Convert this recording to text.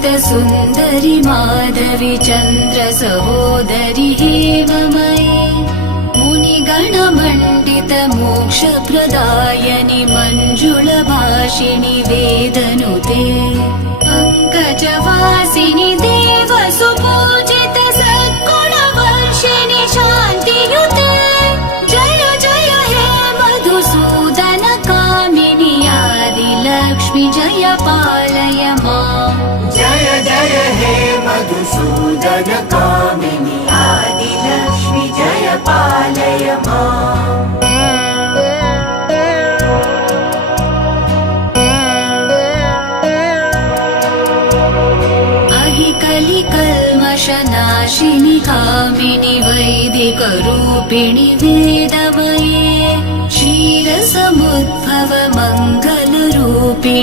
सुन्दरि माधवी चन्द्र सहोदरि हेममयी मुनिगणमण्डित मोक्षप्रदायनि मञ्जुलभाषिणि वेदनुते पङ्कजवासिनि देवसुपूजित सद्गुणवर्षिणि शान्तियुते जय जय हे मधुसूदन कामिनि आदिलक्ष्मि जय पालय माम् जय जय हे मधुसूदन कामिनि आदिलक्ष्मि जय पालय माम् कलिकल्मषनाशिनि कामिनि वैदिकरूपिणि वेदमये क्षीरसमुद्भव मङ्गलरूपिणि